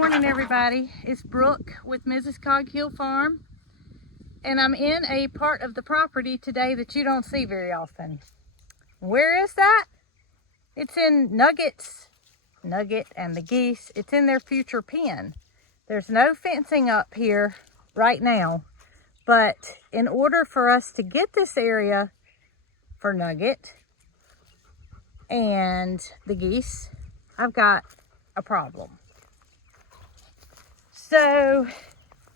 morning, everybody. It's Brooke with Mrs. Cog Hill Farm, and I'm in a part of the property today that you don't see very often. Where is that? It's in Nugget and the geese. It's in their future pen. There's no fencing up here right now, but in order for us to get this area for Nugget and the geese, I've got a problem. So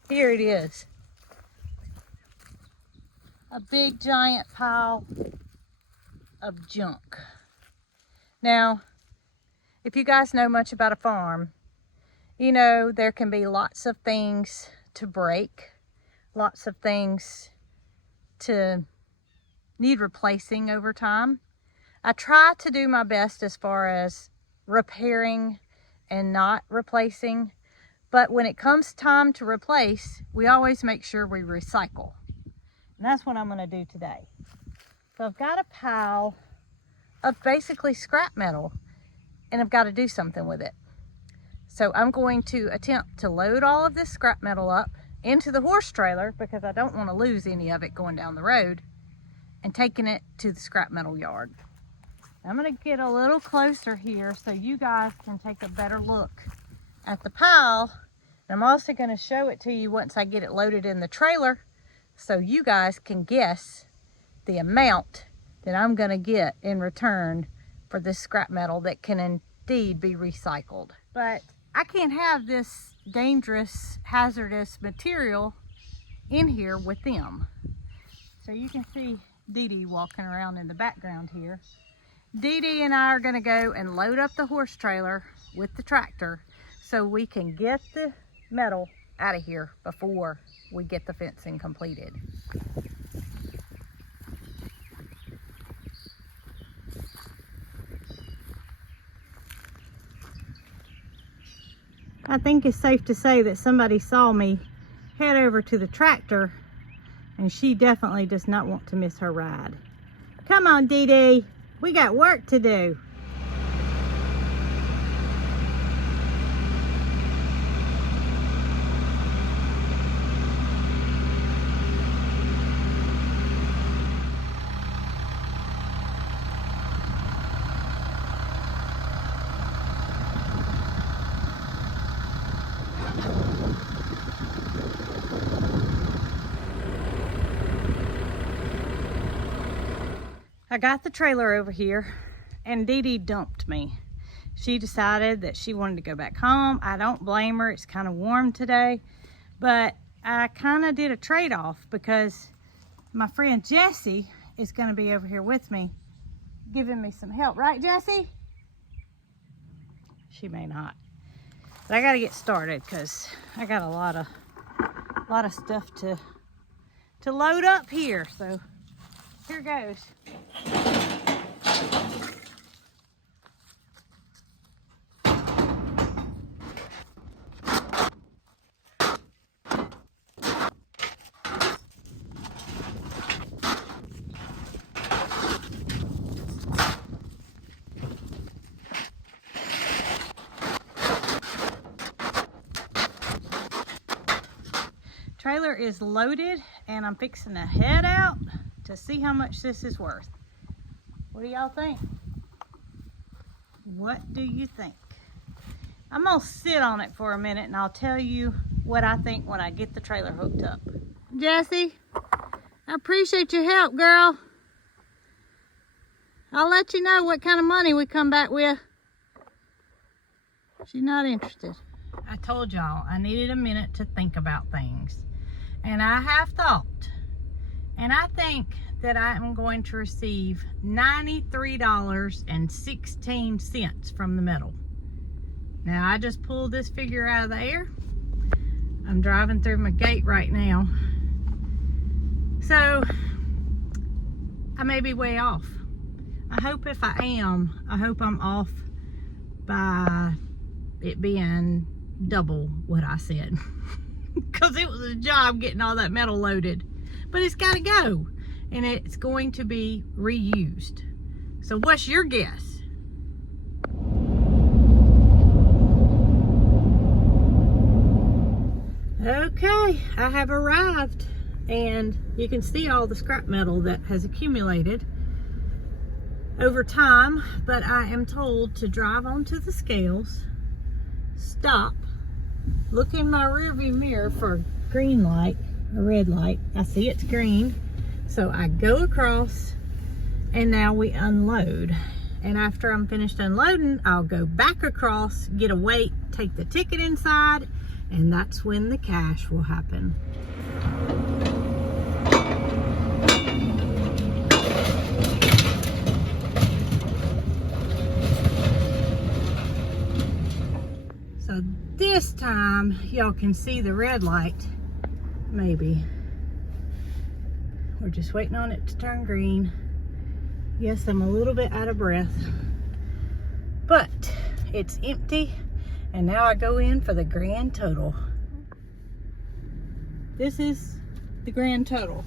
here it is, a big giant pile of junk. Now, if you guys know much about a farm, you know there can be lots of things to break, lots of things to need replacing over time. I try to do my best as far as repairing and not replacing. But when it comes time to replace, we always make sure we recycle. And that's what I'm going to do today. So I've got a pile of basically scrap metal, and I've got to do something with it. So I'm going to attempt to load all of this scrap metal up into the horse trailer, because I don't want to lose any of it going down the road, and taking it to the scrap metal yard. I'm going to get a little closer here so you guys can take a better look at the pile. I'm also going to show it to you once I get it loaded in the trailer, so you guys can guess the amount that I'm going to get in return for this scrap metal that can indeed be recycled. But I can't have this dangerous, hazardous material in here with them. So you can see Dee Dee walking around in the background here. Dee Dee and I are going to go and load up the horse trailer with the tractor so we can get the metal out of here before we get the fencing completed. I think it's safe to say that somebody saw me head over to the tractor, and she definitely does not want to miss her ride. Come on, Dee Dee, we got work to do. I got the trailer over here, and Dee Dee dumped me. She decided that she wanted to go back home. I don't blame her. It's kind of warm today, but I kind of did a trade-off because my friend Jessie is going to be over here with me, giving me some help. Right, Jessie? She may not. But I got to get started because I got a lot of stuff to load up here. So here goes. Trailer is loaded, and I'm fixing to head out to see how much this is worth. What do y'all think? What do you think? I'm gonna sit on it for a minute and I'll tell you what I think when I get the trailer hooked up. Jessie, I appreciate your help, girl. I'll let you know what kind of money we come back with. She's not interested. I told y'all I needed a minute to think about things. And I have thought, and I think that I am going to receive $93.16 from the metal. Now, I just pulled this figure out of the air. I'm driving through my gate right now. So, I may be way off. I hope if I am, I hope I'm off by it being double what I said. Because it was a job getting all that metal loaded. But it's got to go. And it's going to be reused. So what's your guess? Well, I think it's time to get started. Let's get started. Okay, I have arrived, and you can see all the scrap metal that has accumulated over time, but I am told to drive onto the scales, stop, look in my rearview mirror for a green light, a red light. I see it's green, so I go across, and now we unload. And after I'm finished unloading, I'll go back across, get a weight, take the ticket inside, and that's when the cash will happen. So this time, y'all can see the red light, maybe. We're just waiting on it to turn green. Yes, I'm a little bit out of breath, but it's empty, and now I go in for the grand total. This is the grand total.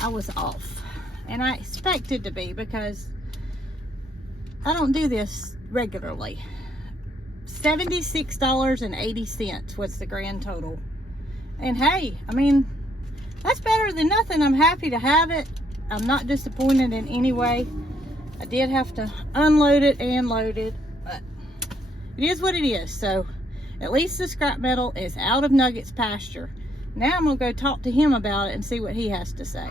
I was off, and I expected to be because I don't do this regularly. $76.80 was the grand total. And hey, I mean, that's better than nothing. I'm happy to have it. I'm not disappointed in any way. I did have to unload it and load it, but it is what it is. So at least the scrap metal is out of Nugget's pasture. Now I'm gonna go talk to him about it and see what he has to say.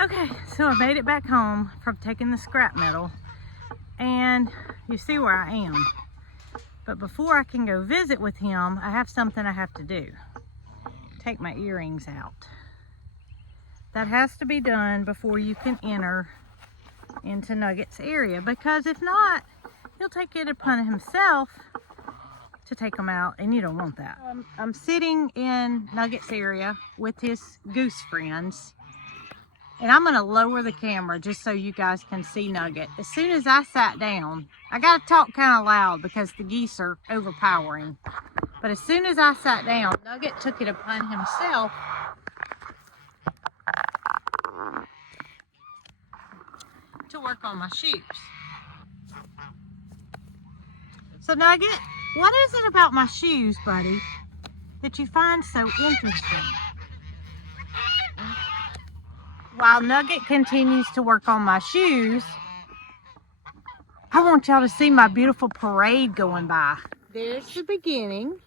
Okay, so I made it back home from taking the scrap metal, and you see where I am. But before I can go visit with him, I have something I have to do. Take my earrings out. That has to be done before you can enter into Nugget's area, because if not, he'll take it upon himself to take them out, and you don't want that. I'm sitting in Nugget's area with his goose friends, and I'm gonna lower the camera just so you guys can see Nugget. As soon as I sat down, I gotta talk kind of loud because the geese are overpowering, but as soon as I sat down, Nugget took it upon himself to work on my shoes. So Nugget, what is it about my shoes, buddy, that you find so interesting? While Nugget continues to work on my shoes, I want y'all to see my beautiful parade going by. There's the beginning.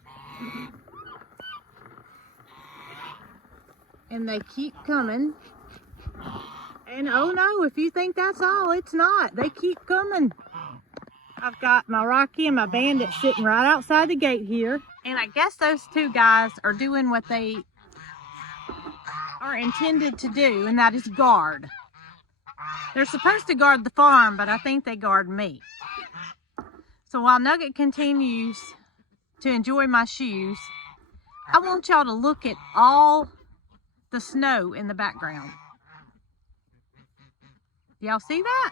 And they keep coming. And oh no, if you think that's all, it's not. They keep coming. I've got my Rocky and my Bandit sitting right outside the gate here. And I guess those two guys are doing what they are intended to do, and that is guard. They're supposed to guard the farm, but I think they guard me. So while Nugget continues to enjoy my shoes, I want y'all to look at all the snow in the background. Y'all see that?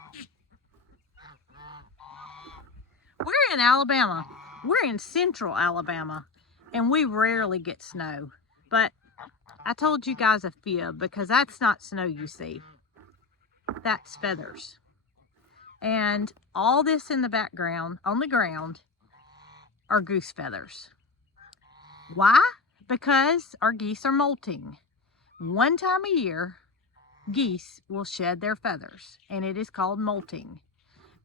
We're in Alabama. We're in central Alabama, and we rarely get snow. But I told you guys a fib, because that's not snow you see. That's feathers. And all this in the background, on the ground, are goose feathers. Why? Because our geese are molting. One time a year, geese will shed their feathers, and it is called molting.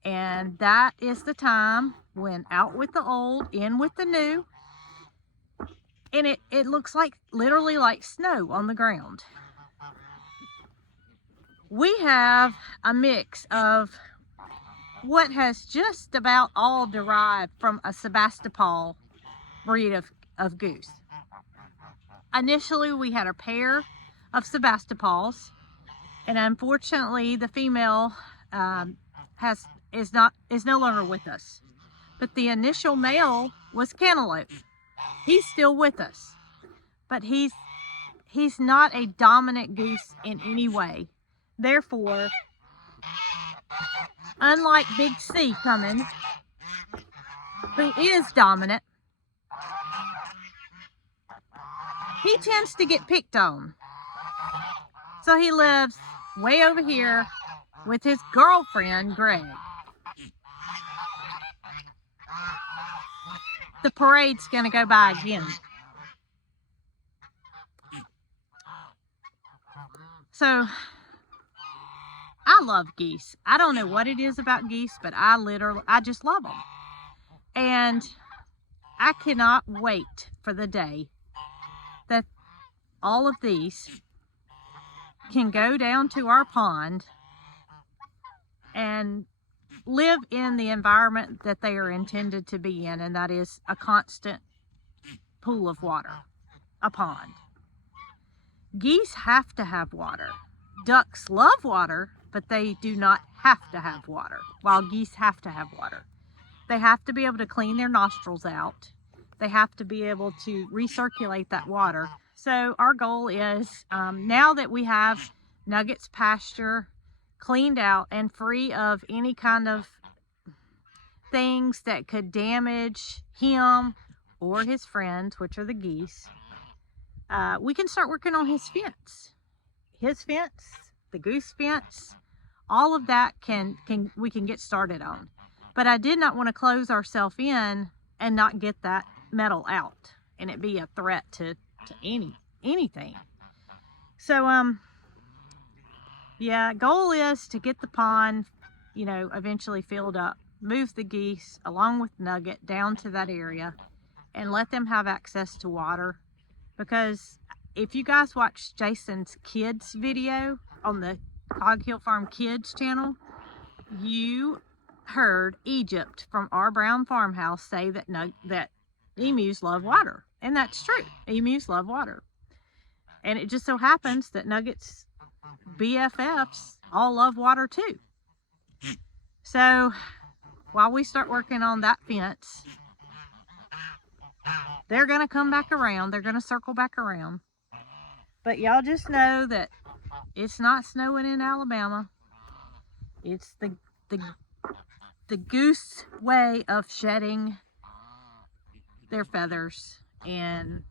And that is the time when out with the old, in with the new. And it looks like, literally like snow on the ground. We have a mix of what has just about all derived from a Sebastopol breed of goose. Initially, we had a pair of Sebastopols, and unfortunately, the female is no longer with us. But the initial male was Cantaloupe. He's still with us, but he's not a dominant goose in any way. Therefore, unlike Big C coming, who is dominant, he tends to get picked on. So he lives way over here with his girlfriend, Greg. The parade's gonna go by again. So I love geese. I don't know what it is about geese, but I just love them. And I cannot wait for the day that all of these can go down to our pond and live in the environment that they are intended to be in, and that is a constant pool of water, a pond. Geese have to have water. Ducks love water, but they do not have to have water, while geese have to have water. They have to be able to clean their nostrils out. They have to be able to recirculate that water. So our goal is, now that we have Nugget's pasture cleaned out and free of any kind of things that could damage him or his friends, which are the geese, we can start working on his fence. His fence, the goose fence, all of that we can get started on. But I did not want to close ourselves in and not get that metal out and it be a threat to anything. So yeah, goal is to get the pond, eventually filled up, move the geese along with Nugget down to that area and let them have access to water. Because if you guys watch Jason's kids video on the Cog Hill Farm Kids channel, you heard Egypt from our brown farmhouse say that emus love water. And that's true. Emus love water. And it just so happens that Nugget's BFFs all love water too. So while we start working on that fence, they're going to come back around. They're going to circle back around. But y'all just know that it's not snowing in Alabama. It's the goose way of shedding their feathers in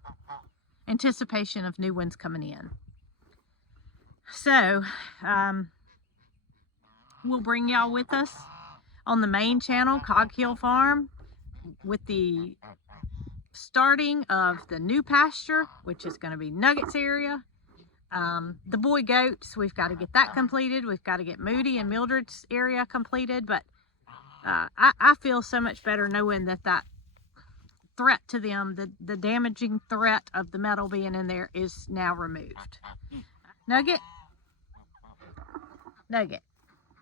anticipation of new ones coming in. So we'll bring y'all with us on the main channel, Cog Hill Farm, with the starting of the new pasture, which is going to be Nugget's area. The boy goats, we've got to get that completed. We've got to get Moody and Mildred's area completed. But I feel so much better knowing that threat to them, the damaging threat of the metal being in there, is now removed. Nugget,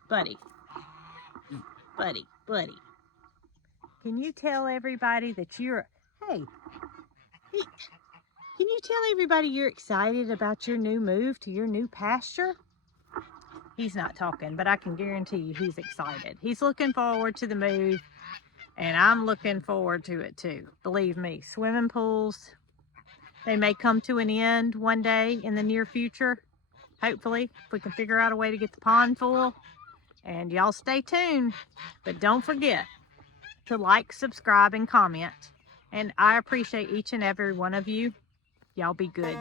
buddy, can you tell everybody that can you tell everybody you're excited about your new move to your new pasture? He's not talking, but I can guarantee you he's excited. He's looking forward to the move, and I'm looking forward to it too. Believe me, swimming pools, they may come to an end one day in the near future. Hopefully, if we can figure out a way to get the pond full. And y'all stay tuned, but don't forget to like, subscribe, and comment. And I appreciate each and every one of you. Y'all be good.